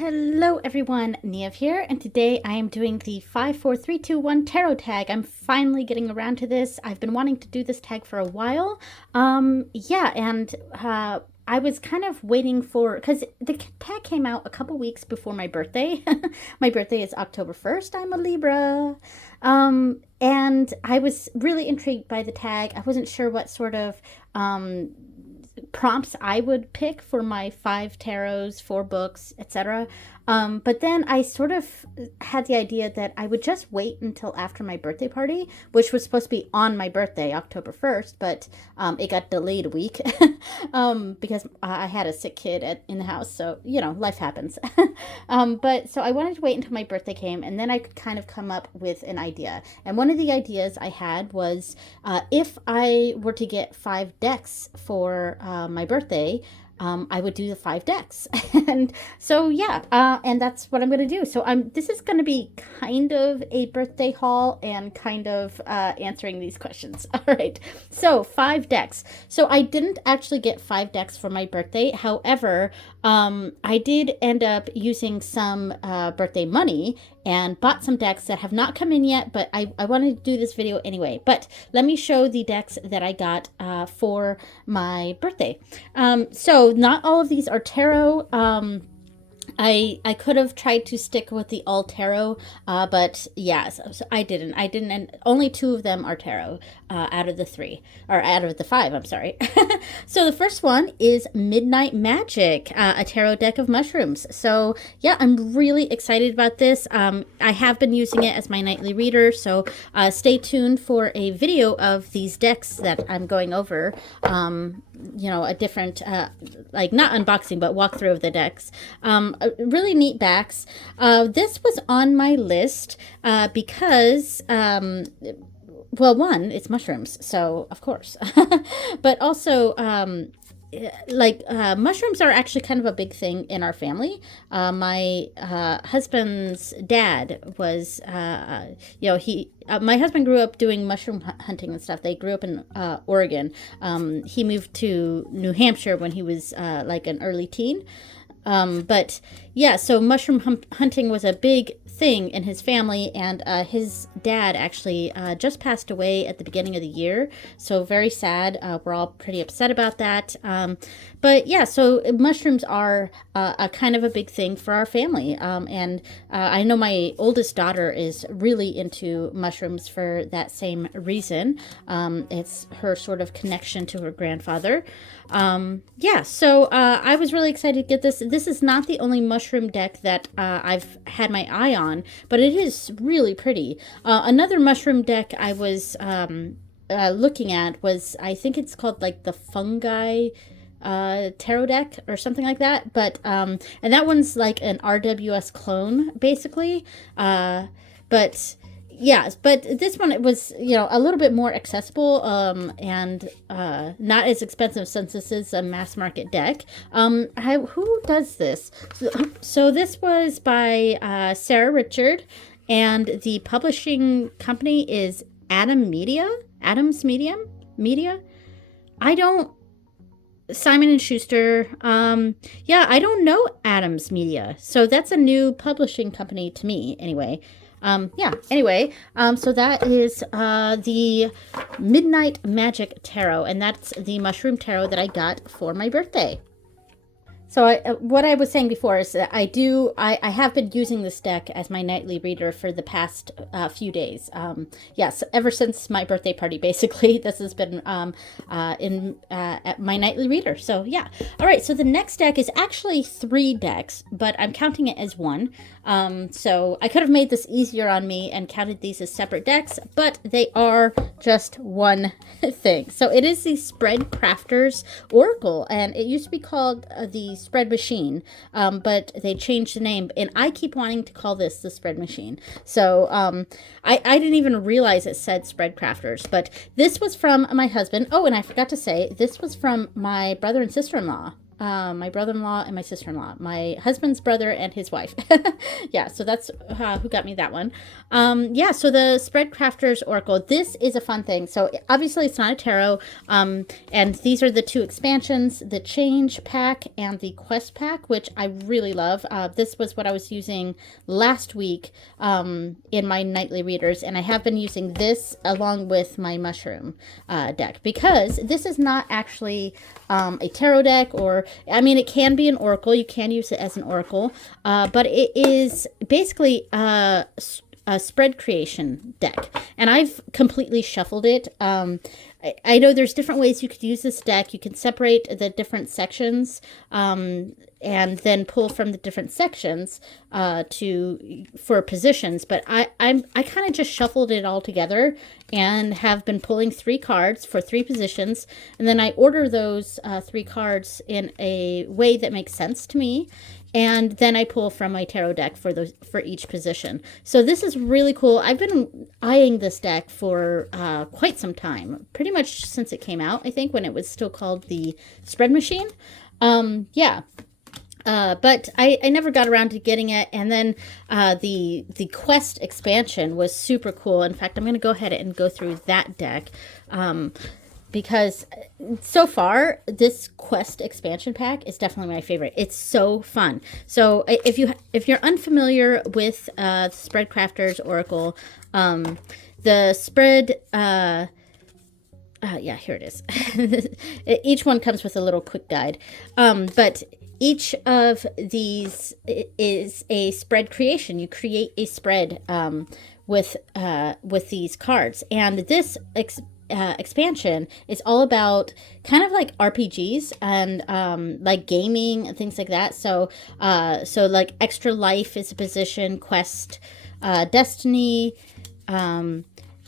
Hello everyone, Niev here, and today I am doing the 54321 tarot tag. I'm finally getting around to this. I've been wanting to do this tag for a while. I was kind of waiting for, because the tag came out a couple weeks before my birthday. My birthday is October 1st. I'm a Libra. And I was really intrigued by the tag. I wasn't sure what sort of prompts I would pick for my 5 tarots, 4 books, etc. But then I sort of had the idea that I would just wait until after my birthday party, which was supposed to be on my birthday, October 1st, but it got delayed a week because I had a sick kid in the house. So, life happens. But so I wanted to wait until my birthday came, and then I could kind of come up with an idea. And one of the ideas I had was if I were to get 5 decks for my birthday, I would do the 5 decks. And so, and that's what I'm going to do. So this is going to be kind of a birthday haul and kind of answering these questions. All right. So 5 decks. So I didn't actually get 5 decks for my birthday. However, I did end up using some birthday money and bought some decks that have not come in yet, but I wanted to do this video anyway. But let me show the decks that I got for my birthday. So not all of these are tarot. I could have tried to stick with the all tarot, but yeah, so I didn't, and only 2 of them are tarot out of the 3, or out of the 5, I'm sorry. So the first one is Midnight Magic, a tarot deck of mushrooms. So yeah, I'm really excited about this. I have been using it as my nightly reader, so stay tuned for a video of these decks that I'm going over. A different, like not unboxing, but walkthrough of the decks. Really neat backs. This was on my list because, well, one, it's mushrooms, so of course. But also, mushrooms are actually kind of a big thing in our family. My husband's dad was, my husband grew up doing mushroom hunting and stuff. They grew up in Oregon. He moved to New Hampshire when he was like an early teen. But yeah, so mushroom hunting was a big thing in his family, and his dad actually just passed away at the beginning of the year. So very sad. We're all pretty upset about that. But yeah, so mushrooms are a kind of a big thing for our family. And I know my oldest daughter is really into mushrooms for that same reason. It's her sort of connection to her grandfather. So I was really excited to get this. This is not the only mushroom deck that I've had my eye on, but it is really pretty. Another mushroom deck I was looking at was, I think it's called like the fungi tarot deck or something like that. But and that one's like an RWS clone, basically. But yes, but this one, it was, a little bit more accessible and not as expensive, since this is a mass market deck. Who does this? So this was by Sarah Richard, and the publishing company is Adams Media. I don't, Simon and Schuster. I don't know Adams Media. So that's a new publishing company to me anyway. So that is the Midnight Magic Tarot, and that's the mushroom tarot that I got for my birthday. So what I was saying before is that I have been using this deck as my nightly reader for the past few days. Yes, ever since my birthday party, basically, this has been at my nightly reader. So yeah. All right, so the next deck is actually 3 decks, but I'm counting it as 1. So I could have made this easier on me and counted these as separate decks, but they are just one thing. So it is the Spread Crafters Oracle, and it used to be called the Spread Machine, but they changed the name, and I keep wanting to call this the Spread Machine. So I didn't even realize it said Spread Crafters, but this was from my husband. Oh, and I forgot to say, this was from my brother and sister-in-law. my brother-in-law, and my sister-in-law, my husband's brother and his wife. Yeah, so that's who got me that one. Yeah, so the Spread Crafters Oracle. This is a fun thing. So obviously it's not a tarot, and these are the two expansions, the Change Pack and the Quest Pack, which I really love. This was what I was using last week in my nightly readers, and I have been using this along with my Mushroom deck, because this is not actually a tarot deck, or I mean, it can be an oracle. You can use it as an oracle, but it is basically a spread creation deck, and I've completely shuffled it. I know there's different ways you could use this deck. You can separate the different sections, and then pull from the different sections for positions. But I kind of just shuffled it all together and have been pulling 3 cards for 3 positions, and then I order those 3 cards in a way that makes sense to me. And then I pull from my tarot deck for each position. So this is really cool. I've been eyeing this deck for quite some time, pretty much since it came out, I think, when it was still called the Spread Machine. Yeah. But I never got around to getting it. And then the Quest expansion was super cool. In fact, I'm going to go ahead and go through that deck. Because so far, this Quest expansion pack is definitely my favorite. It's so fun. So if you're unfamiliar with Spread Crafters Oracle, the spread, yeah, here it is. Each one comes with a little quick guide, but each of these is a spread creation. You create a spread with these cards, and this expansion is all about kind of like RPGs and like gaming and things like that. So like Extra Life is a position, Quest, Destiny,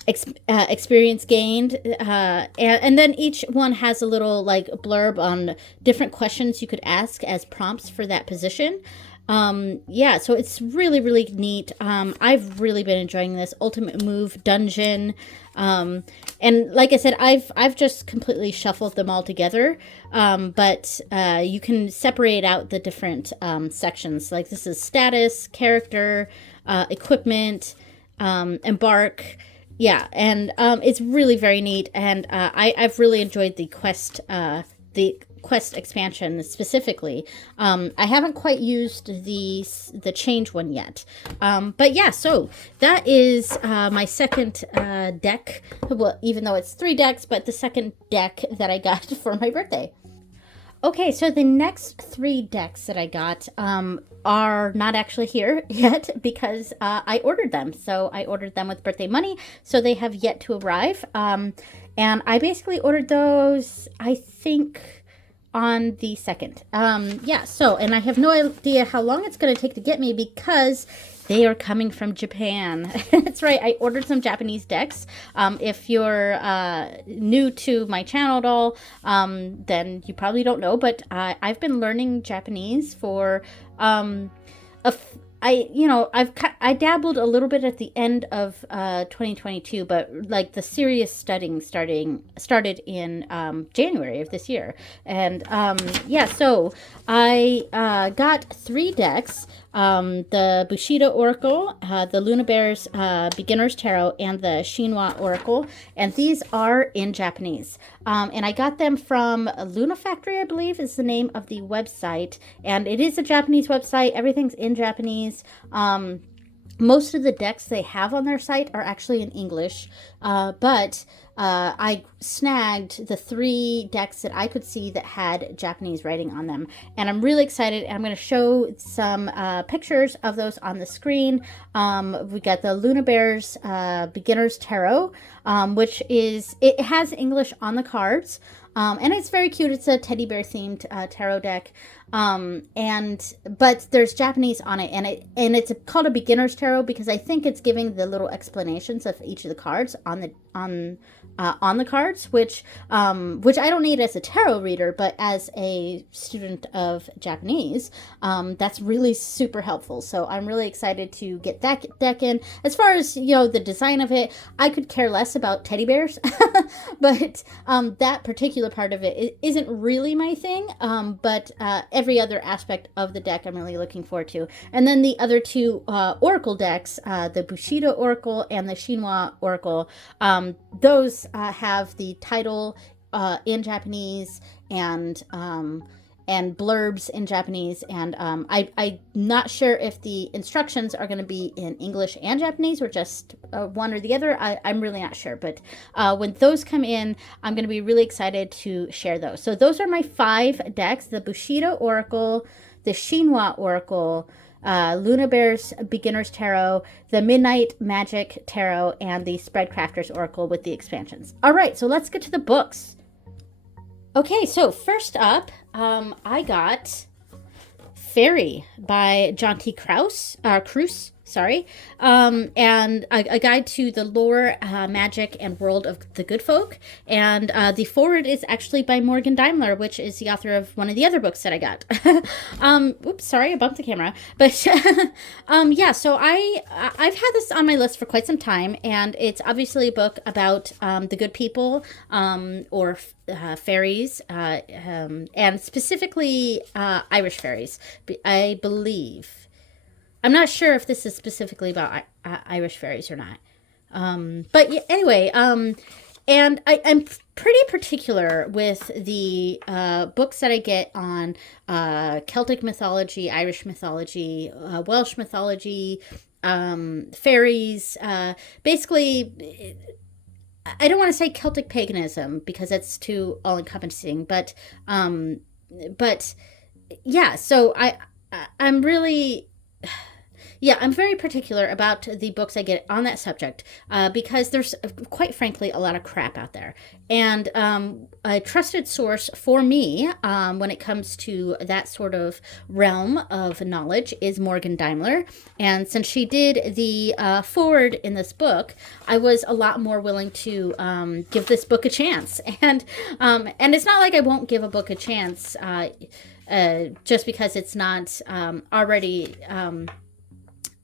experience gained, and then each one has a little like blurb on different questions you could ask as prompts for that position. Yeah, so it's really, really neat. I've really been enjoying this Ultimate Move Dungeon. And like I said, I've just completely shuffled them all together. But you can separate out the different sections. Like this is status, character, equipment, embark. Yeah, and it's really very neat. And I've really enjoyed the Quest expansion specifically. I haven't quite used the Change one yet. But yeah, so that is my second deck. Well, even though it's 3 decks, but the second deck that I got for my birthday. Okay, so the next 3 decks that I got are not actually here yet because I ordered them. So I ordered them with birthday money, so they have yet to arrive. And I basically ordered those, I think, on the 2nd. Yeah, so, and I have no idea how long it's going to take to get me because they are coming from Japan. That's right, I ordered some Japanese decks. If you're new to my channel at all, then you probably don't know, but I've been learning Japanese for I dabbled a little bit at the end of 2022, but like the serious studying started in January of this year. And yeah, so I got 3 decks, the Bushido Oracle, the Luna Bears Beginner's Tarot, and the Shinwa Oracle, and these are in Japanese. And I got them from Luna Factory, I believe is the name of the website, and it is a Japanese website. Everything's in Japanese. Most of the decks they have on their site are actually in English, but I snagged the 3 decks that I could see that had Japanese writing on them, and I'm really excited. I'm going to show some pictures of those on the screen. We got the Luna Bears Beginner's Tarot, which it has English on the cards. And it's very cute. It's a teddy bear themed tarot deck. But there's Japanese on it, and it's called a beginner's tarot because I think it's giving the little explanations of each of the cards on on the cards, which I don't need as a tarot reader, but as a student of Japanese, that's really super helpful. So I'm really excited to get that deck in. As far as, the design of it, I could care less about teddy bears, but that particular part of it isn't really my thing. But every other aspect of the deck I'm really looking forward to. And then the other two oracle decks, the Bushido Oracle and the Shinwa Oracle, those have the title in Japanese and blurbs in Japanese, and I'm not sure if the instructions are going to be in English and Japanese or just one or the other. I'm really not sure, but when those come in, I'm going to be really excited to share those. So those are my 5 decks: the Bushido Oracle, the Shinwa Oracle, Luna Bear's Beginner's Tarot, the Midnight Magic Tarot, and the Spreadcrafters Oracle with the expansions. All right, so let's get to the books. Okay, so first up, I got Fairy by John T. Kruse, and a guide to the lore, magic, and world of the good folk. And the foreword is actually by Morgan Daimler, which is the author of one of the other books that I got. Oops, sorry, I bumped the camera. But yeah, so I've had this on my list for quite some time, and it's obviously a book about the good people, or fairies, and specifically Irish fairies, I believe. I'm not sure if this is specifically about Irish fairies or not. But yeah, anyway, and I'm pretty particular with the books that I get on Celtic mythology, Irish mythology, Welsh mythology, fairies. Basically, I don't want to say Celtic paganism because that's too all-encompassing, but yeah. So I'm really. Yeah, I'm very particular about the books I get on that subject because there's, quite frankly, a lot of crap out there. And a trusted source for me when it comes to that sort of realm of knowledge is Morgan Daimler. And since she did the foreword in this book, I was a lot more willing to give this book a chance. And it's not like I won't give a book a chance just because it's not already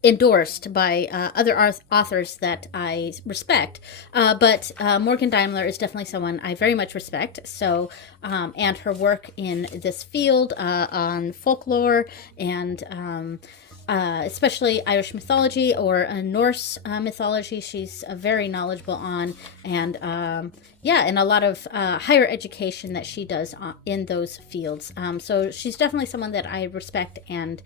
endorsed by other authors that I respect. But Morgan Daimler is definitely someone I very much respect. So, and her work in this field on folklore and especially Irish mythology or Norse mythology, she's very knowledgeable on, and yeah, and a lot of higher education that she does in those fields. So she's definitely someone that I respect and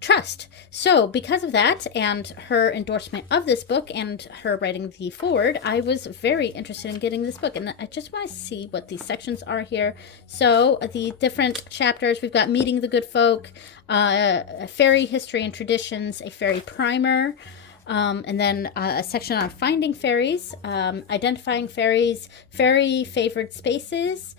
trust. So because of that and her endorsement of this book and her writing the foreword, I was very interested in getting this book. And I just want to see what these sections are here. So the different chapters, we've got Meeting the Good Folk, Fairy History and Traditions, a Fairy Primer, and then a section on finding fairies, identifying fairies, fairy favored spaces,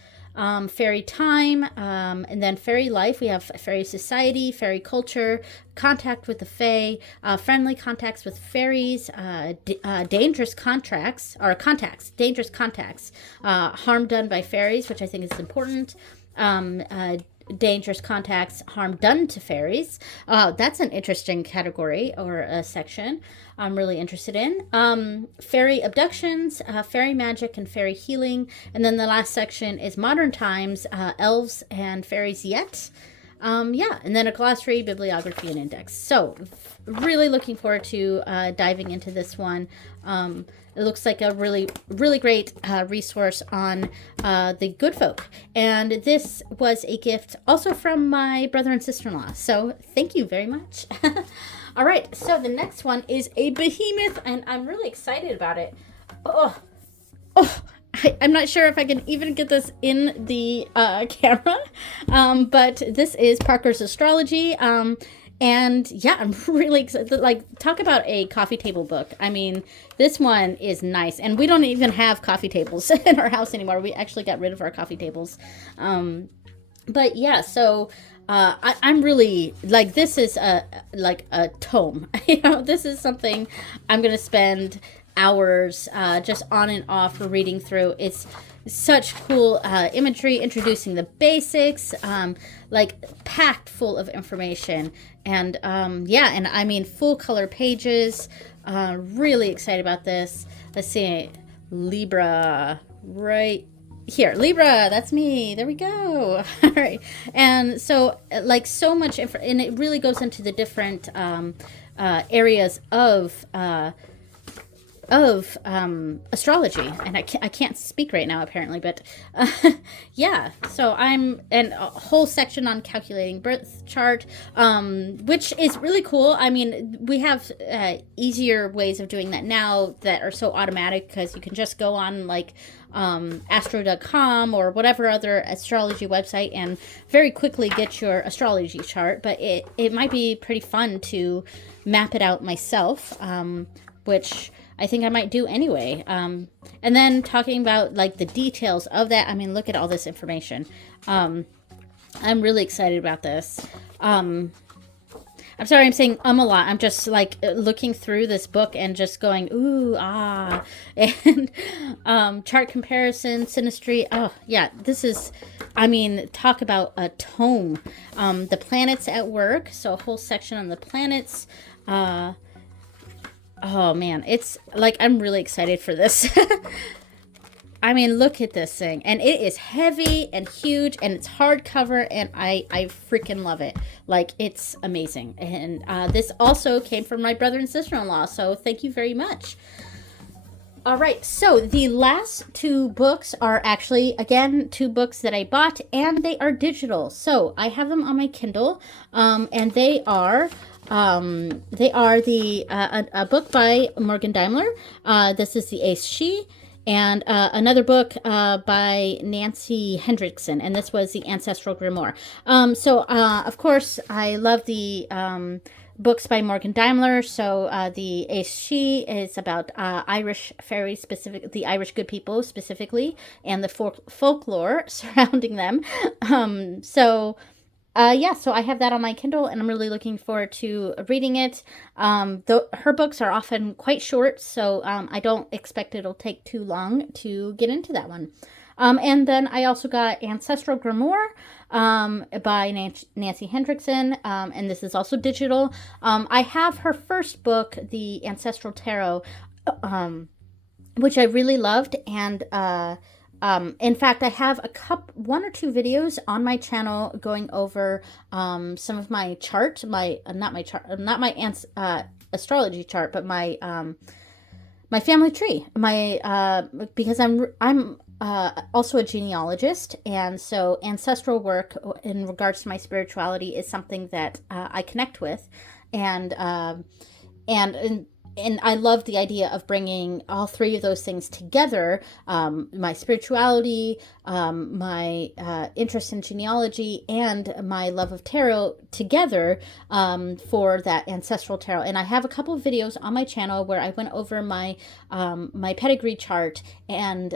fairy time, and then fairy life. We have fairy society, fairy culture, contact with the fae, friendly contacts with fairies, dangerous contacts, dangerous contacts, harm done by fairies, which I think is important. Dangerous contacts, harm done to fairies. That's an interesting category or a section I'm really interested in. Fairy abductions, fairy magic, and fairy healing. And then the last section is modern times, elves and fairies yet. Yeah, and then a glossary, bibliography, and index. So really looking forward to diving into this one. It looks like a really, really great resource on the good folk. And this was a gift also from my brother and sister-in-law. So thank you very much. All right, so the next one is a behemoth, and I'm really excited about it. I'm not sure if I can even get this in the camera, but this is Parker's Astrology. And yeah, I'm really excited. Like, talk about a coffee table book. I mean, this one is nice. And we don't even have coffee tables in our house anymore. We actually got rid of our coffee tables. But yeah, so I'm really, like, this is like a tome. This is something I'm going to spend hours just on and off reading through. It's such cool imagery, introducing the basics, like packed full of information. And yeah, and I mean full color pages. Really excited about this. Let's see, Libra right here. Libra, that's me. There we go. All right. And so like so much and it really goes into the different areas of astrology, and I can't speak right now apparently, but yeah, so and a whole section on calculating birth chart, which is really cool. I mean, we have easier ways of doing that now that are so automatic, because you can just go on like astro.com or whatever other astrology website and very quickly get your astrology chart, but it might be pretty fun to map it out myself, which I think I might do anyway. And then talking about like the details of that, I mean, look at all this information. I'm really excited about this. I'm sorry I'm saying a lot. I'm just like looking through this book and just going, ooh, ah. And chart comparison, synastry. Oh, yeah, this is, I mean, talk about a tome. The planets at work. So a whole section on the planets. Oh man, it's like, I'm really excited for this. I mean, look at this thing. And it is heavy and huge, and it's hardcover, and I freaking love it. Like, it's amazing. And this also came from my brother and sister-in-law, so thank you very much. All right, so the last two books are actually, again, two books that I bought, and they are digital. So I have them on my Kindle, and they are a book by Morgan Daimler. This is The Ace She, and another book by Nancy Hendrickson, and this was The Ancestral Grimoire. So of course, I love the books by Morgan Daimler. So The Ace She is about Irish fairies, the Irish good people specifically, and the folklore surrounding them. Yeah, so I have that on my Kindle, and I'm really looking forward to reading it. Her books are often quite short, so I don't expect it'll take too long to get into that one. And then I also got Ancestral Grimoire by Nancy Hendrickson, and this is also digital. I have her first book, The Ancestral Tarot, which I really loved, and in fact, I have one or two videos on my channel going over some of my chart, not my astrology chart, but my my family tree, because I'm also a genealogist, and so ancestral work in regards to my spirituality is something that I connect with, and I love the idea of bringing all three of those things together, my spirituality, my interest in genealogy, and my love of tarot together for that ancestral tarot. And I have a couple of videos on my channel where I went over my my pedigree chart and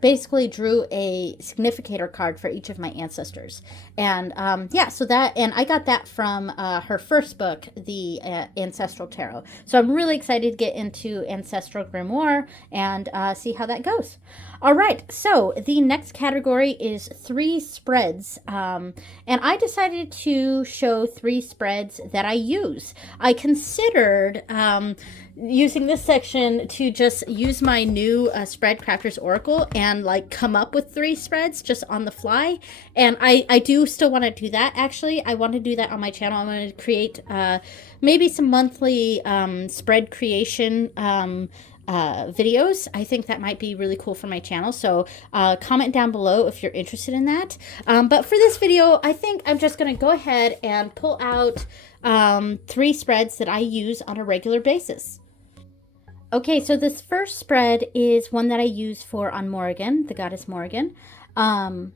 basically drew a significator card for each of my ancestors. And yeah, so and I got that from her first book, The Ancestral Tarot. So I'm really excited to get into Ancestral Grimoire and see how that goes. All right, so the next category is 3 spreads, and I decided to show 3 spreads that I use. I considered using this section to just use my new Spread Crafters Oracle and like come up with 3 spreads just on the fly, and I do still want to do that. Actually, I want to do that on my channel. I'm going to create maybe some monthly spread creation videos. I think that might be really cool for my channel, so comment down below if you're interested in that. But for this video, I think I'm just going to go ahead and pull out 3 spreads that I use on a regular basis. Okay, so this first spread is one that I use for on Morgan, the goddess Morgan, and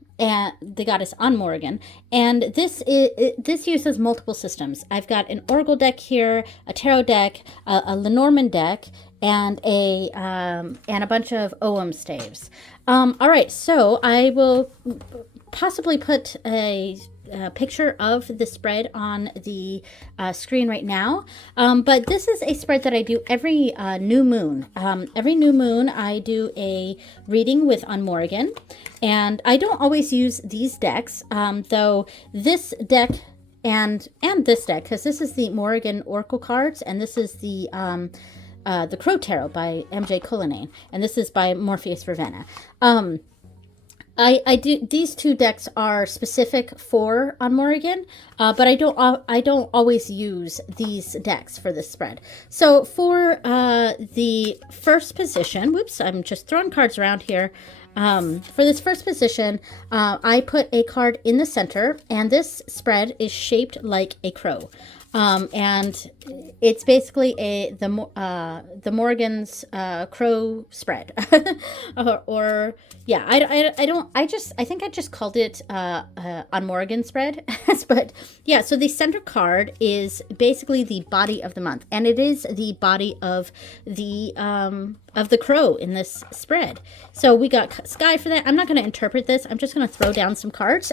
the goddess on Morgan, and this uses multiple systems. I've got an Oracle deck here, a tarot deck, a Lenormand deck, and a bunch of Ogham staves. All right, so I will possibly put a picture of the spread on the screen right now. But this is a spread that I do every new moon. Every new moon, I do a reading with On Morgan. And I don't always use these decks, though this deck and this deck, because this is the Morgan Oracle cards, and this is the Crow Tarot by MJ Cullinane, and this is by Morpheus Ravenna. I do, these two decks are specific for On Morgan, but I don't always use these decks for this spread. So for the first position, whoops, I'm just throwing cards around here. For this first position, I put a card in the center, and this spread is shaped like a crow. And it's basically the Morgan's crow spread, yeah, I think I just called it On Morgan spread, but yeah. So the center card is basically the body of the month, and it is the body of the crow in this spread. So we got sky for that. I'm not going to interpret this. I'm just going to throw down some cards.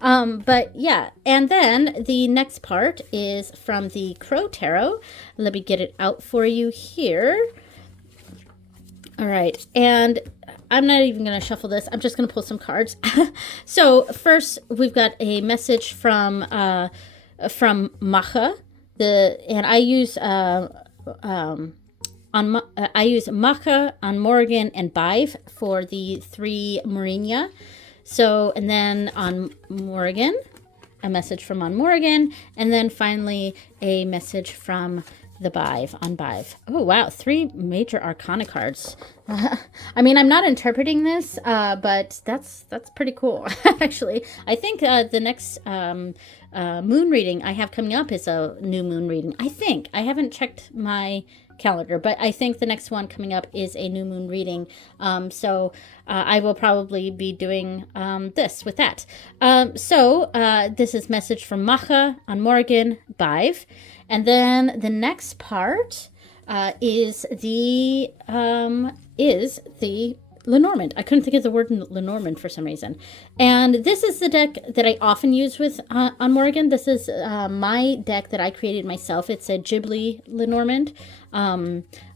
But yeah, and then the next part is from the Crow Tarot. Let me get it out for you here. All right, and I'm not even going to shuffle this. I'm just going to pull some cards. So first, we've got a message from Macha. And I use I use Macha, On Morgan, and Bive for the 3 Morinia. So, and then On Morgan, a message from On Morgan, and then finally a message from the Bive, on Bive. Oh, wow, 3 major arcana cards. I mean, I'm not interpreting this, but that's pretty cool, actually. I think the next moon reading I have coming up is a new moon reading. I think. I haven't checked my calendar, but I think the next one coming up is a new moon reading. So I will probably be doing this with that. So this is message from Macha, On Morgan, Bive. And then the next part is the Lenormand. I couldn't think of the word Lenormand for some reason. And this is the deck that I often use with On Morgan. This is my deck that I created myself. It's a Ghibli Lenormand.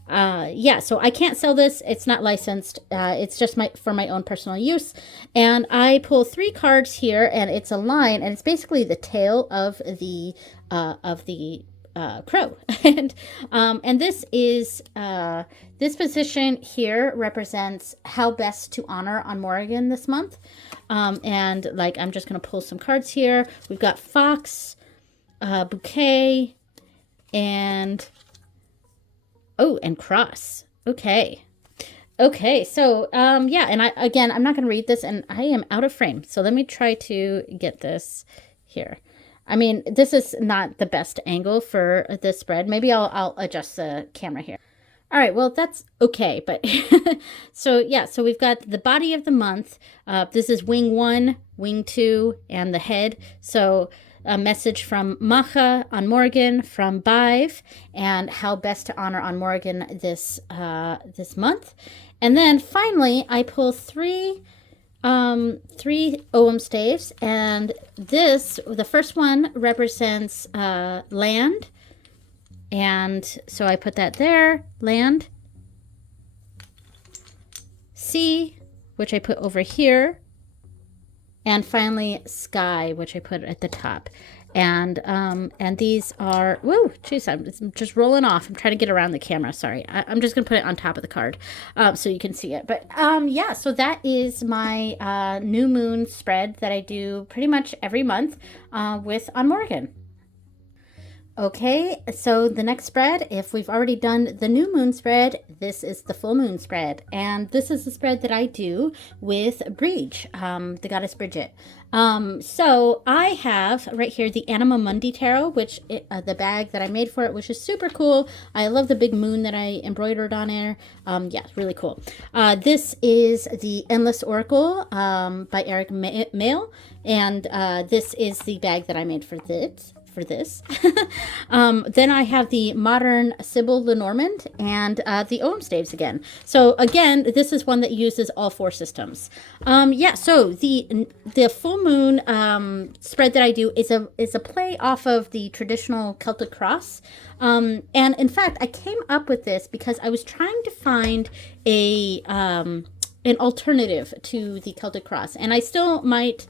Yeah, so I can't sell this. It's not licensed. It's just for my own personal use. And I pull 3 cards here, and it's a line, and it's basically the tail of the crow. And this is this position here represents how best to honor On Morgan this month. And like, I'm just going to pull some cards here. We've got fox, bouquet, and cross. Okay, so yeah, and I'm not going to read this, and I am out of frame, so let me try to get this here. I mean, this is not the best angle for this spread. Maybe I'll adjust the camera here. All right, well, that's okay, but so yeah, so we've got the body of the month. This is wing 1, wing 2, and the head. So a message from Macha, On Morgan, from Bive, and how best to honor On Morgan this month. And then finally, I pull 3 Ogham staves, and the first one represents land, and so I put that there, land, sea, which I put over here, and finally sky, which I put at the top. And these are, whoa, geez, I'm just rolling off. I'm trying to get around the camera. Sorry. I'm just going to put it on top of the card so you can see it. But yeah, so that is my new moon spread that I do pretty much every month with On Morgan. Okay, so the next spread, if we've already done the new moon spread, this is the full moon spread. And this is the spread that I do with Brige, the goddess Bridget. So I have right here the Anima Mundi Tarot, which the bag that I made for it, which is super cool. I love the big moon that I embroidered on there. Yeah, really cool. This is the Endless Oracle by Eric Mail, and this is the bag that I made for for this. Then I have the modern Sybil Lenormand and the Ohm staves again. So again, this is one that uses all 4 systems. Yeah, so the full moon spread that I do is a play off of the traditional Celtic cross. And in fact, I came up with this because I was trying to find an alternative to the Celtic cross, and I still might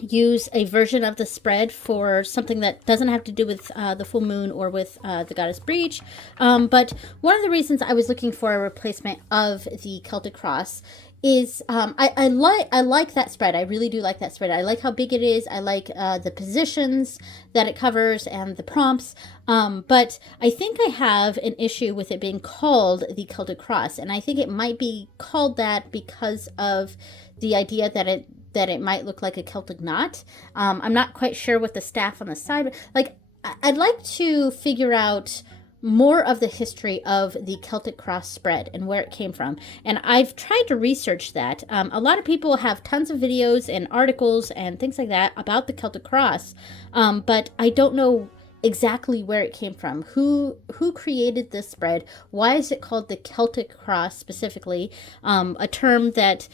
use a version of the spread for something that doesn't have to do with the full moon or with the goddess Breach. But one of the reasons I was looking for a replacement of the Celtic cross is I like that spread. I really do like that spread. I like how big it is. I like the positions that it covers and the prompts. But I think I have an issue with it being called the Celtic cross, and I think it might be called that because of the idea that it might look like a Celtic knot. I'm not quite sure what the staff on the side, like I'd like to figure out more of the history of the Celtic cross spread and where it came from. And I've tried to research that. A lot of people have tons of videos and articles and things like that about the Celtic cross, but I don't know exactly where it came from. Who created this spread? Why is it called the Celtic cross specifically? A term that,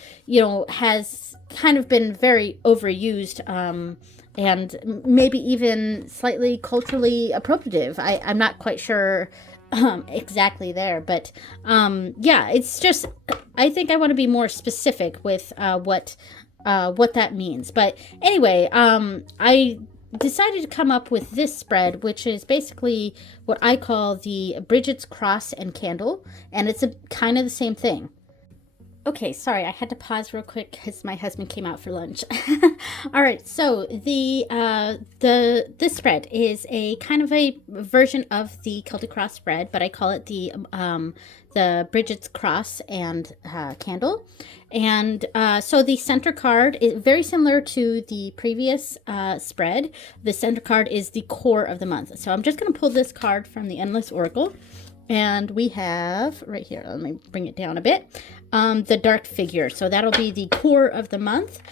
has kind of been very overused, and maybe even slightly culturally appropriative. I'm not quite sure exactly there, but yeah, it's just, I think I want to be more specific with what that means. But anyway, I decided to come up with this spread, which is basically what I call the Bridget's cross and candle, and it's kind of the same thing. Okay, sorry, I had to pause real quick because my husband came out for lunch. All right, so this spread is a kind of a version of the Celtic cross spread, but I call it the Bridget's cross and candle. And so the center card is very similar to the previous spread. The center card is the core of the month. So I'm just going to pull this card from the Endless Oracle. And we have right here, let me bring it down a bit, the dark figure. So that'll be the core of the month.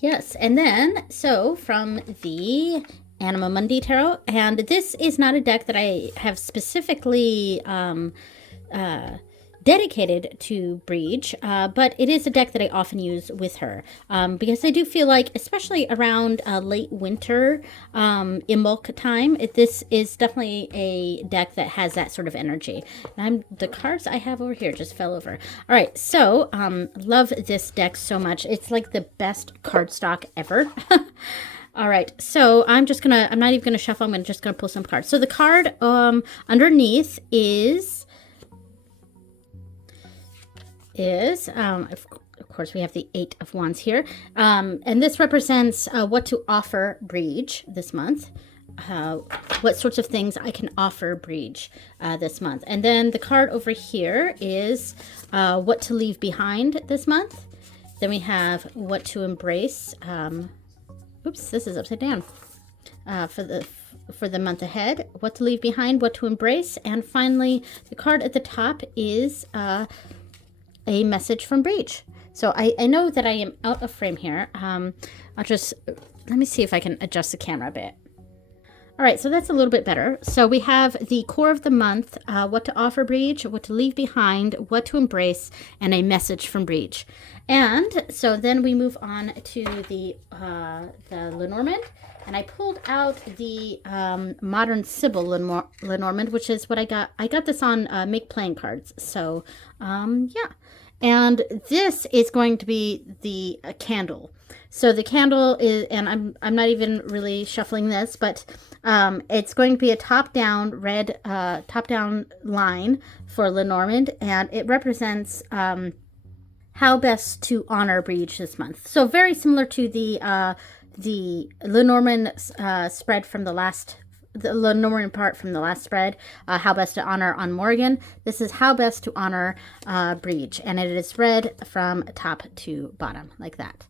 Yes, and then, so from the Anima Mundi Tarot, and this is not a deck that I have specifically dedicated to Breach, but it is a deck that I often use with her, because I do feel like, especially around late winter, Imbolc time, this is definitely a deck that has that sort of energy. And the cards I have over here just fell over. All right, so love this deck so much. It's like the best cardstock ever. All right, so I'm not even gonna shuffle, I'm just gonna pull some cards. So the card underneath is of course we have the 8 of Wands here, and this represents what to offer Breach this month, what sorts of things I can offer Breach this month. And then the card over here is what to leave behind this month. Then we have what to embrace. Oops, this is upside down. For the month ahead, what to leave behind, what to embrace, and finally the card at the top is a message from Breach. So I know that I am out of frame here. Let me see if I can adjust the camera a bit. All right, so that's a little bit better. So we have the core of the month, what to offer Breach, what to leave behind, what to embrace, and a message from Breach. And so then we move on to the Lenormand, and I pulled out the modern Sybil Lenormand, which is what I got. I got this on Make Playing Cards. So yeah. And this is going to be the candle. So the candle is, and I'm not even really shuffling this, but it's going to be a top-down red, top-down line for Lenormand, and it represents how best to honor Breach this month. So very similar to the Lenormand spread from the Lenormand part from the last spread, how best to honor on Morgan. This is how best to honor Breach, and it is read from top to bottom like that.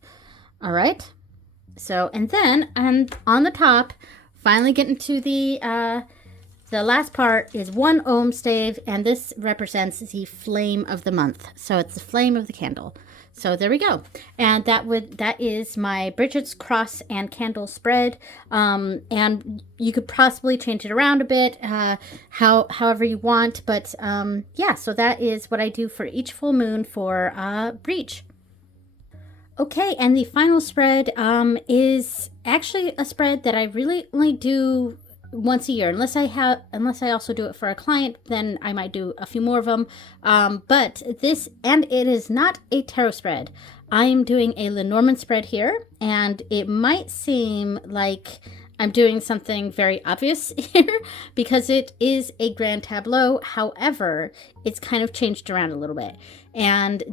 All right. So, and then, and on the top, finally getting to the last part is 1 Ohm stave, and this represents the flame of the month. So it's the flame of the candle. So there we go. And that is my Bridget's cross and candle spread. And you could possibly change it around a bit, however you want. But yeah, so that is what I do for each full moon for Breach. Okay, and the final spread is actually a spread that I really only do once a year, unless I also do it for a client, then I might do a few more of them. But it is not a tarot spread. I am doing a Lenormand spread here, and it might seem like I'm doing something very obvious here because it is a grand tableau. However, it's kind of changed around a little bit. And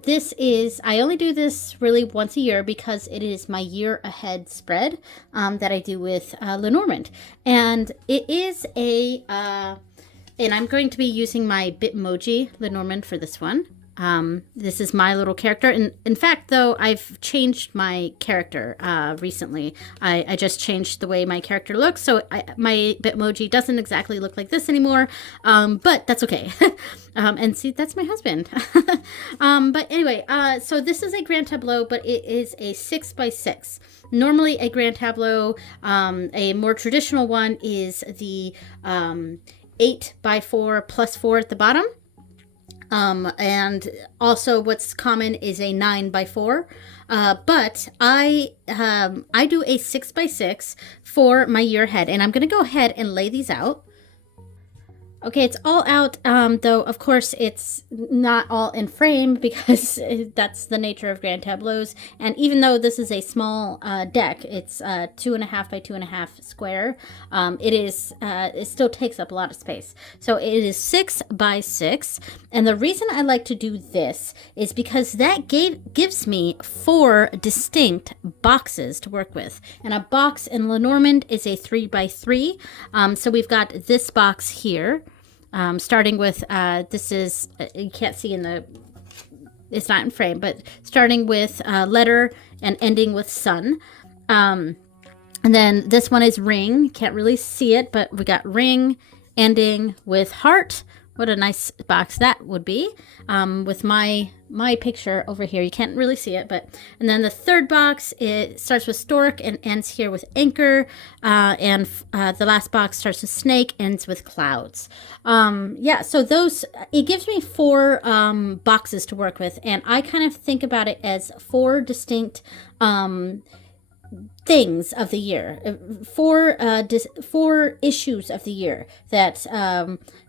I only do this really once a year because it is my year ahead spread that I do with Lenormand. And it is and I'm going to be using my Bitmoji Lenormand for this one. This is my little character. And in fact, though, I've changed my character recently. I just changed the way my character looks. So my Bitmoji doesn't exactly look like this anymore. But that's okay. And see, that's my husband. But anyway, so this is a grand tableau, but it is a 6x6. Normally a grand tableau, a more traditional one is the 8x4 plus 4 at the bottom. And also what's common is a 9x4. But I do a 6x6 for my year ahead, and I'm going to go ahead and lay these out. Okay, it's all out, though, of course, it's not all in frame because that's the nature of grand tableaus. And even though this is a small deck, it's 2.5 by 2.5 square, it still takes up a lot of space. So it is 6x6. And the reason I like to do this is because that gives me 4 distinct boxes to work with. And a box in Lenormand is a 3x3. So we've got this box here. Starting with, this is, you can't see it's not in frame, but starting with letter and ending with sun. And then this one is ring. Can't really see it, but we got ring ending with heart. What a nice box that would be. With my picture over here, you can't really see it, and then the third box, it starts with stork and ends here with anchor, and the last box starts with snake, ends with clouds. Yeah, so it gives me 4 boxes to work with, and I kind of think about it as 4 distinct things of the year, 4 issues of the year that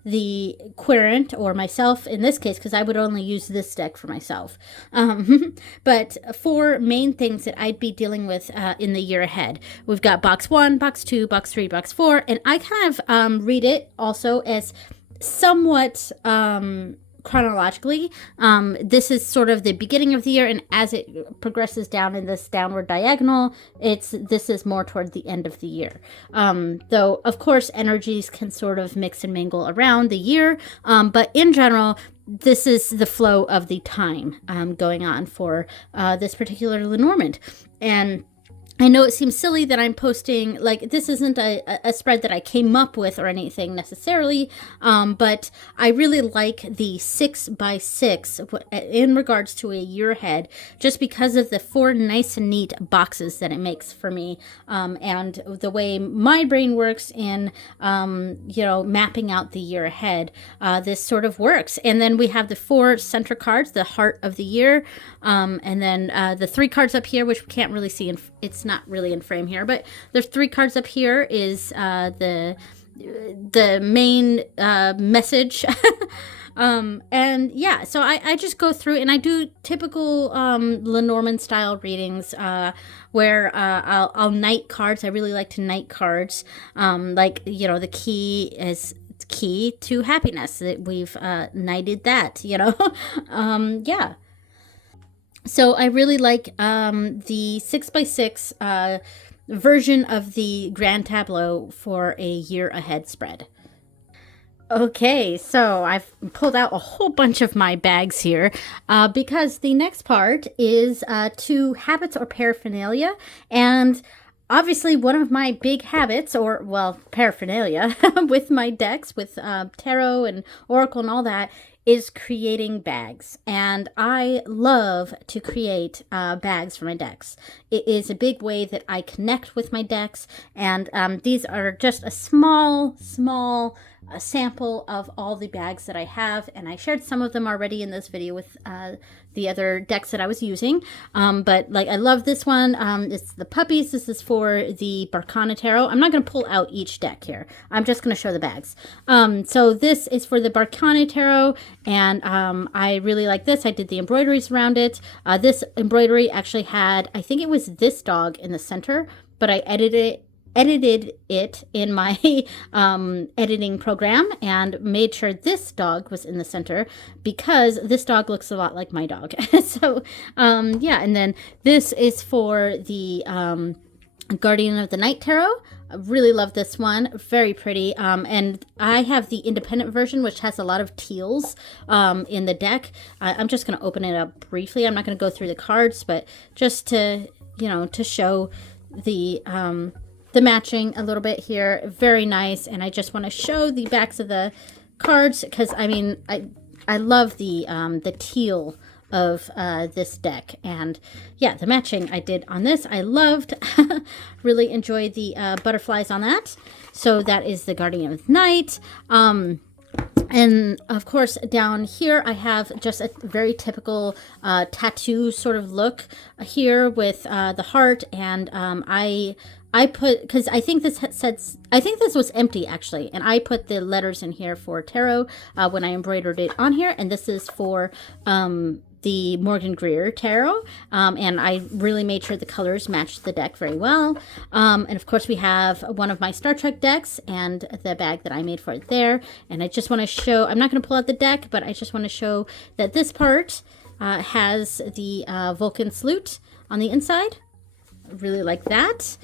the querent, or myself in this case, because I would only use this deck for myself, but 4 main things that I'd be dealing with in the year ahead. We've got box 1, box 2, box 3, box 4, and I kind of read it also as somewhat chronologically. This is sort of the beginning of the year, and as it progresses down in this downward diagonal, this is more toward the end of the year. Though, of course, energies can sort of mix and mingle around the year, but in general, this is the flow of the time going on for this particular Lenormand. And I know it seems silly that I'm posting, like, this isn't a spread that I came up with or anything necessarily, but I really like the 6x6 in regards to a year ahead, just because of the 4 nice and neat boxes that it makes for me, and the way my brain works in, mapping out the year ahead. This sort of works. And then we have the 4 center cards, the heart of the year, and then the 3 cards up here, which we can't really see, it's not really in frame here, but there's 3 cards up here is the main message. And yeah, so I just go through and I do typical Lenormand style readings where I'll knight cards. I really like to knight cards. The key is key to happiness. We've knighted that, yeah. So I really like the 6x6 version of the grand tableau for a year ahead spread. Okay, so I've pulled out a whole bunch of my bags here because the next part is 2 habits or paraphernalia. And obviously one of my big habits, or, well, paraphernalia with my decks, with tarot and oracle and all that, is creating bags. And I love to create bags for my decks. It is a big way that I connect with my decks. And these are just a small sample of all the bags that I have. And I shared some of them already in this video with the other decks that I was using. But like, I love this one. It's the puppies. This is for the Barcana Tarot. I'm not going to pull out each deck here. I'm just going to show the bags. So this is for the Barcana Tarot, and I really like this. I did the embroideries around it. This embroidery actually had, I think it was this dog in the center, but I edited it in my editing program and made sure this dog was in the center because this dog looks a lot like my dog. So yeah, and then this is for the Guardian of the Night Tarot. I really love this one. Very pretty. And I have the independent version, which has a lot of teals in the deck. I'm just going to open it up briefly. I'm not going to go through the cards, but just to, you know, to show the matching a little bit here. Very nice. And I just want to show the backs of the cards because, I mean, I love the teal of this deck. And yeah, the matching I did on this, I loved. Really enjoyed the butterflies on that. So that is the Guardian of Night. And of course, down here, I have just a very typical tattoo sort of look here with the heart. And I put, because I think this says, I think this was empty actually, and I put the letters in here for tarot when I embroidered it on here, and this is for the Morgan Greer Tarot, and I really made sure the colors matched the deck very well. And of course we have one of my Star Trek decks and the bag that I made for it there. And I just want to show, I'm not going to pull out the deck, but I just want to show that this part has the Vulcan salute on the inside. Really like that.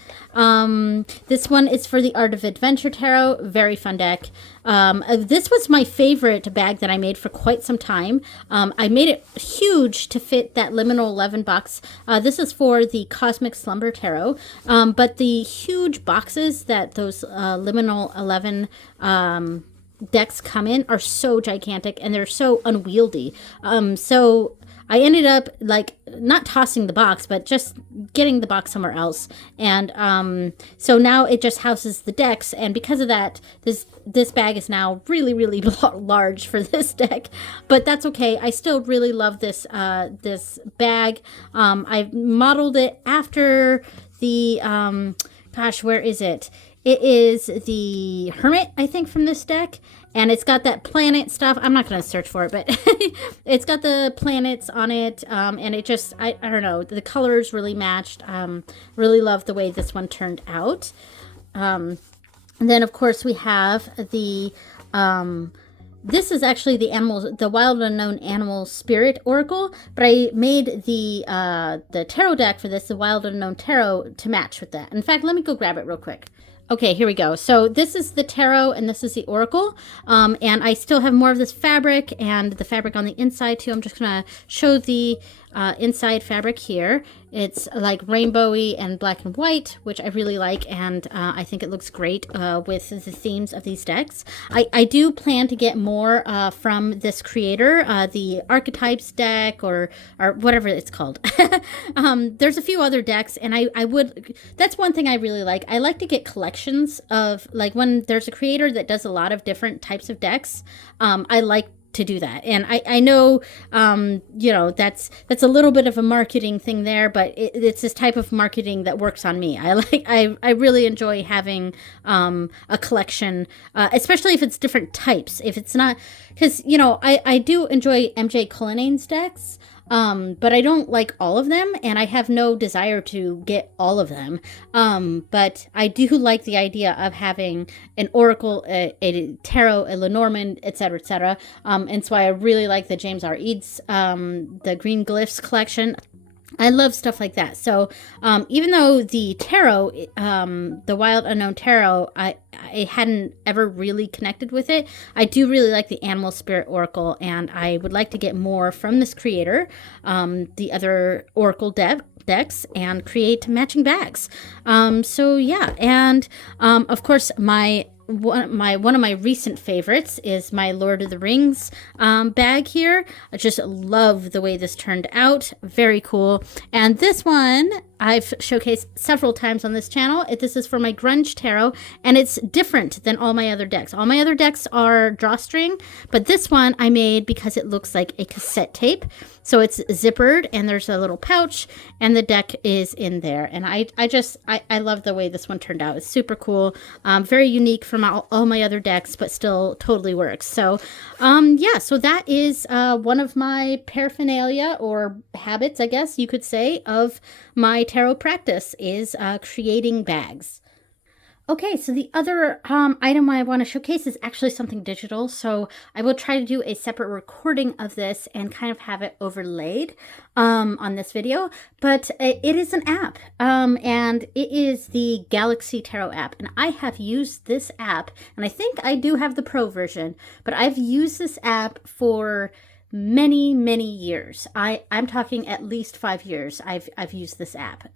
This one is for the Art of Adventure Tarot. Very fun deck. This was my favorite bag that I made for quite some time. I made it huge to fit that Liminal 11 box. This is for the Cosmic Slumber Tarot. But the huge boxes that those Liminal 11 decks come in are so gigantic and they're so unwieldy. So I ended up like not tossing the box, but just getting the box somewhere else. And so now it just houses the decks. And because of that, this bag is now really, really large for this deck. But that's okay. I still really love this this bag. I modeled it after the, gosh, where is it? It is the Hermit, I think, from this deck. And it's got that planet stuff. I'm not going to search for it, but it's got the planets on it. And it just, I don't know, the colors really matched. Really love the way this one turned out. And then, of course, we have the, this is actually the Wild Unknown Animal Spirit Oracle. But I made the tarot deck for this, the Wild Unknown Tarot, to match with that. In fact, let me go grab it real quick. Okay, here we go. So this is the tarot and this is the oracle. And I still have more of this fabric and the fabric on the inside too. I'm just going to show the inside fabric here. It's like rainbowy and black and white, which I really like, and I think it looks great with the themes of these decks. I do plan to get more from this creator, the Archetypes deck or whatever it's called. There's a few other decks, and I would, that's one thing I really like. I like to get collections of, like, when there's a creator that does a lot of different types of decks, I like to do that. And I know, you know, that's a little bit of a marketing thing there, but it's this type of marketing that works on me. I really enjoy having a collection, especially if it's different types. If it's not, because, you know, I do enjoy MJ Cullinane's decks, but I don't like all of them, and I have no desire to get all of them. But I do like the idea of having an oracle, a tarot, a Lenormand, etc., etc. And so I really like the James R. Eads, the Green Glyphs collection. I love stuff like that. So even though the tarot, the Wild Unknown Tarot, I hadn't ever really connected with it, I do really like the Animal Spirit Oracle, and I would like to get more from this creator, the other Oracle decks, and create matching bags. So yeah, and of course my one of my recent favorites is my Lord of the Rings bag here. I just love the way this turned out. Very cool. And this one I've showcased several times on this channel. This is for my Grunge Tarot, and it's different than all my other decks. All my other decks are drawstring, but this one I made because it looks like a cassette tape. So it's zippered, and there's a little pouch, and the deck is in there. And I love the way this one turned out. It's super cool. Very unique from all my other decks, but still totally works. So yeah, so that is one of my paraphernalia, or habits, I guess you could say, of my tarot practice is creating bags. Okay, so the other item I want to showcase is actually something digital. So I will try to do a separate recording of this and kind of have it overlaid on this video. But it is an app, and it is the Galaxy Tarot app. And I have used this app, and I think I do have the pro version, but I've used this app for many, many years. I'm talking at least 5 years I've used this app.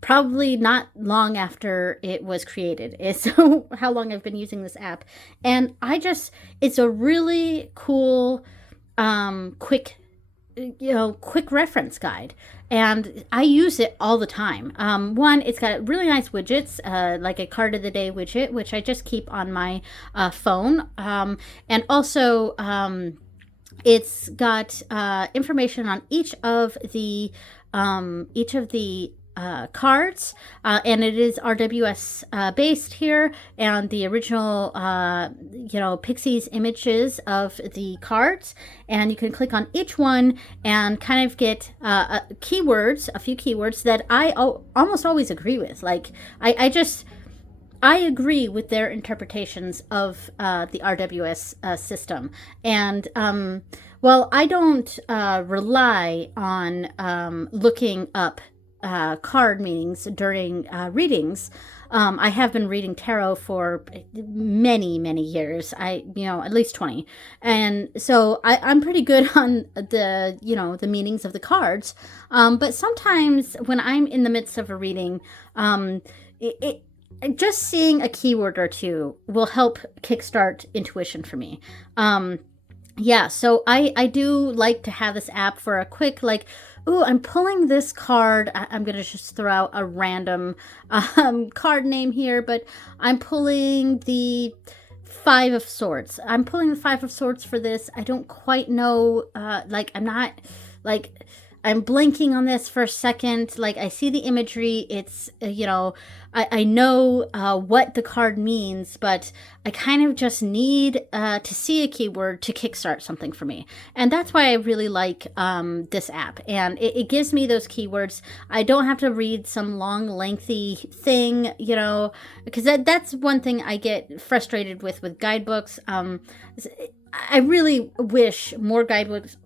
Probably not long after it was created is so how long I've been using this app. And it's a really cool, quick reference guide. And I use it all the time. One, it's got really nice widgets, like a card of the day widget, which I just keep on my phone. And also, it's got information on each of the cards, and it is RWS based here, and the original Pixies images of the cards, and you can click on each one and kind of get a few keywords that I almost always agree with. Like I agree with their interpretations of the RWS system. And well, I don't rely on looking up card meanings during readings. I have been reading tarot for many, many years. At least 20. And so I'm pretty good on the meanings of the cards. But sometimes when I'm in the midst of a reading, just seeing a keyword or two will help kickstart intuition for me. Yeah, so I do like to have this app for a quick, like, ooh, I'm pulling this card. I'm going to just throw out a random card name here, but I'm pulling the Five of Swords. I'm pulling the Five of Swords for this. I don't quite know, I'm blanking on this for a second. Like, I see the imagery. It's, I know what the card means, but I kind of just need to see a keyword to kickstart something for me. And that's why I really like this app. And it gives me those keywords. I don't have to read some long, lengthy thing, because that's one thing I get frustrated with guidebooks. I really wish more guidebooks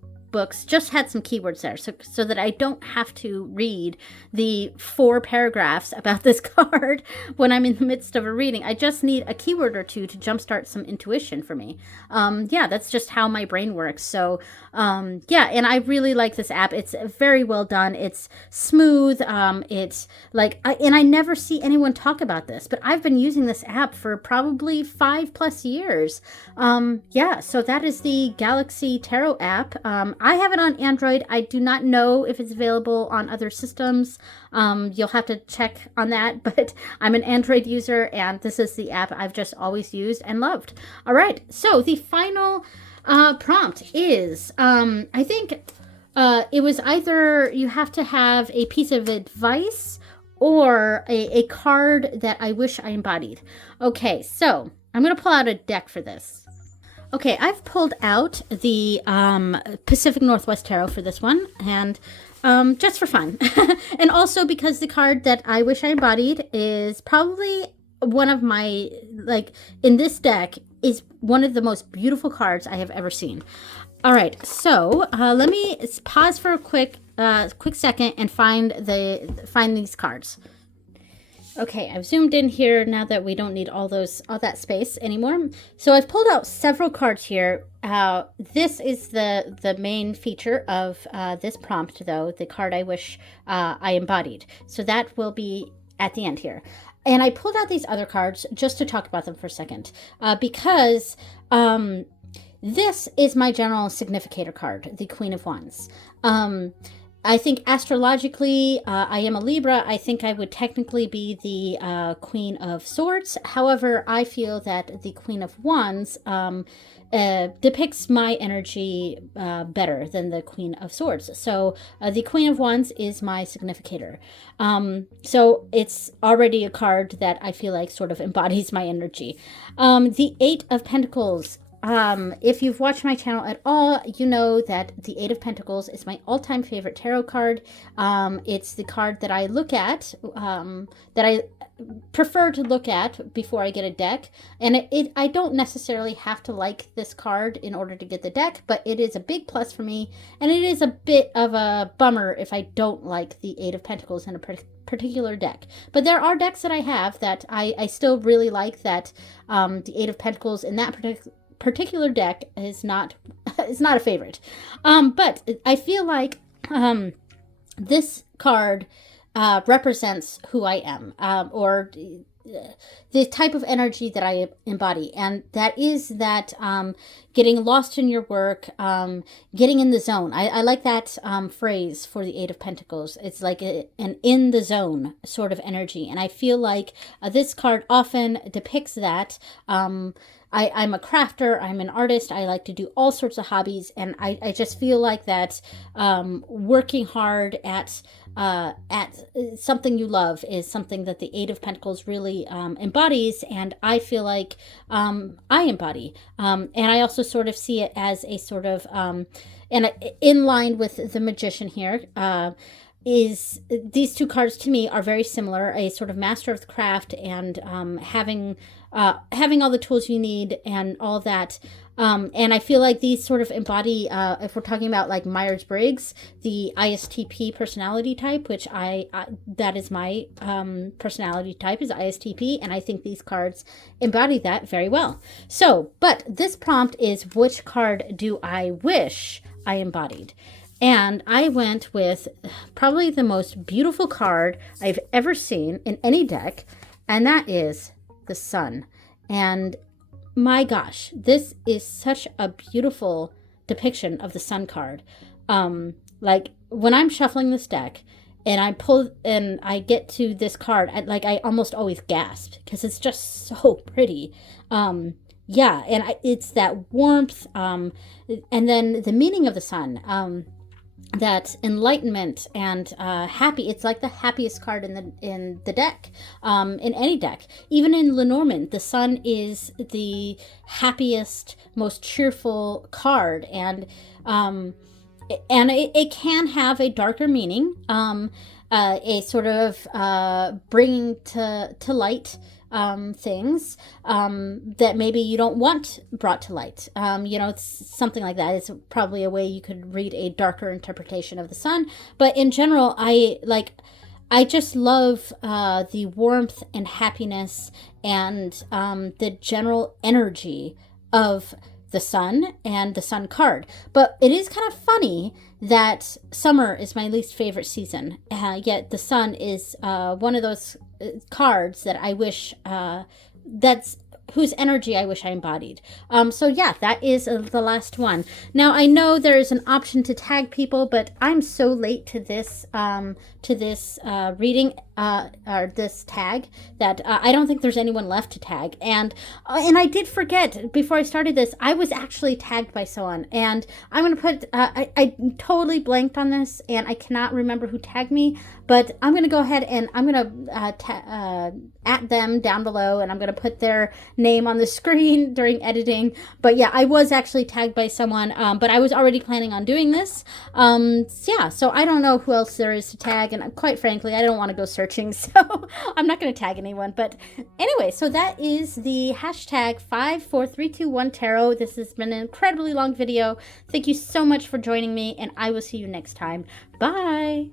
just had some keywords there so that I don't have to read the 4 paragraphs about this card when I'm in the midst of a reading. I just need a keyword or two to jumpstart some intuition for me. Yeah, that's just how my brain works. So yeah, and I really like this app. It's very well done. It's smooth. It's like, and I never see anyone talk about this, but I've been using this app for probably 5+ years. Yeah, so that is the Galaxy Tarot app. I have it on Android. I do not know if it's available on other systems. You'll have to check on that, but I'm an Android user, and this is the app I've just always used and loved. All right, so the final prompt is, I think it was either you have to have a piece of advice or a card that I wish I embodied. Okay, so I'm going to pull out a deck for this. Okay, I've pulled out the Pacific Northwest Tarot for this one, and just for fun. And also because the card that I wish I embodied is probably one of my, like, in this deck, is one of the most beautiful cards I have ever seen. All right, so let me pause for a quick second and find these cards. Okay, I've zoomed in here now that we don't need all that space anymore. So I've pulled out several cards here. This is the main feature of this prompt, though, the card I wish I embodied. So that will be at the end here. And I pulled out these other cards just to talk about them for a second, because this is my general significator card, the Queen of Wands. I think astrologically, I am a Libra. I think I would technically be the Queen of Swords. However, I feel that the Queen of Wands depicts my energy better than the Queen of Swords. So the Queen of Wands is my significator. So it's already a card that I feel like sort of embodies my energy. The Eight of Pentacles. If you've watched my channel at all, you know that the Eight of Pentacles is my all-time favorite tarot card. It's the card that I look at, that I prefer to look at before I get a deck. And I don't necessarily have to like this card in order to get the deck, but it is a big plus for me. And it is a bit of a bummer if I don't like the Eight of Pentacles in a particular deck. But there are decks that I have that I still really like, that the Eight of Pentacles in that particular deck is not a favorite. But I feel like this card represents who I am, or the type of energy that I embody, and that is that getting lost in your work, getting in the zone. I like that phrase for the Eight of Pentacles. It's like an in the zone sort of energy, and I feel like this card often depicts that. I'm a crafter, I'm an artist, I like to do all sorts of hobbies, and I just feel like that working hard at something you love is something that the Eight of Pentacles really embodies, and I feel like I embody. And I also sort of see it as a sort of, and in line with the Magician here, is these two cards to me are very similar, a sort of master of the craft, and having all the tools you need and all of that. And I feel like these sort of embody, if we're talking about like Myers-Briggs, the ISTP personality type, which that is my personality type, is ISTP, and I think these cards embody that very well. So, but this prompt is, which card do I wish I embodied? And I went with probably the most beautiful card I've ever seen in any deck, and that is the Sun. And my gosh, this is such a beautiful depiction of the Sun card. Like when I'm shuffling this deck and I pull and I get to this card, I almost always gasp because it's just so pretty. Yeah, and it's that warmth, and then the meaning of the Sun. That enlightenment and happy. It's like the happiest card in the deck, in any deck. Even in Lenormand, the Sun is the happiest, most cheerful card, and it can have a darker meaning, a sort of bringing to light things that maybe you don't want brought to light. It's something like that. It's probably a way you could read a darker interpretation of the Sun. But in general, I just love the warmth and happiness and the general energy of the Sun and the Sun card. But it is kind of funny that summer is my least favorite season, yet the Sun is one of those cards that I wish, whose energy I wish I embodied. So yeah, that is the last one. Now I know there is an option to tag people, but I'm so late to this reading, or this tag, that I don't think there's anyone left to tag. And I did forget before I started this, I was actually tagged by someone, and I'm gonna put I totally blanked on this, and I cannot remember who tagged me, but I'm gonna go ahead and I'm gonna at them down below, and I'm gonna put their name on the screen during editing. But yeah, I was actually tagged by someone, but I was already planning on doing this. Yeah, so I don't know who else there is to tag, and quite frankly, I don't want to go searching, so I'm not going to tag anyone. But anyway, so that is the hashtag 54321 tarot. This has been an incredibly long video. Thank you so much for joining me, and I will see you next time. Bye!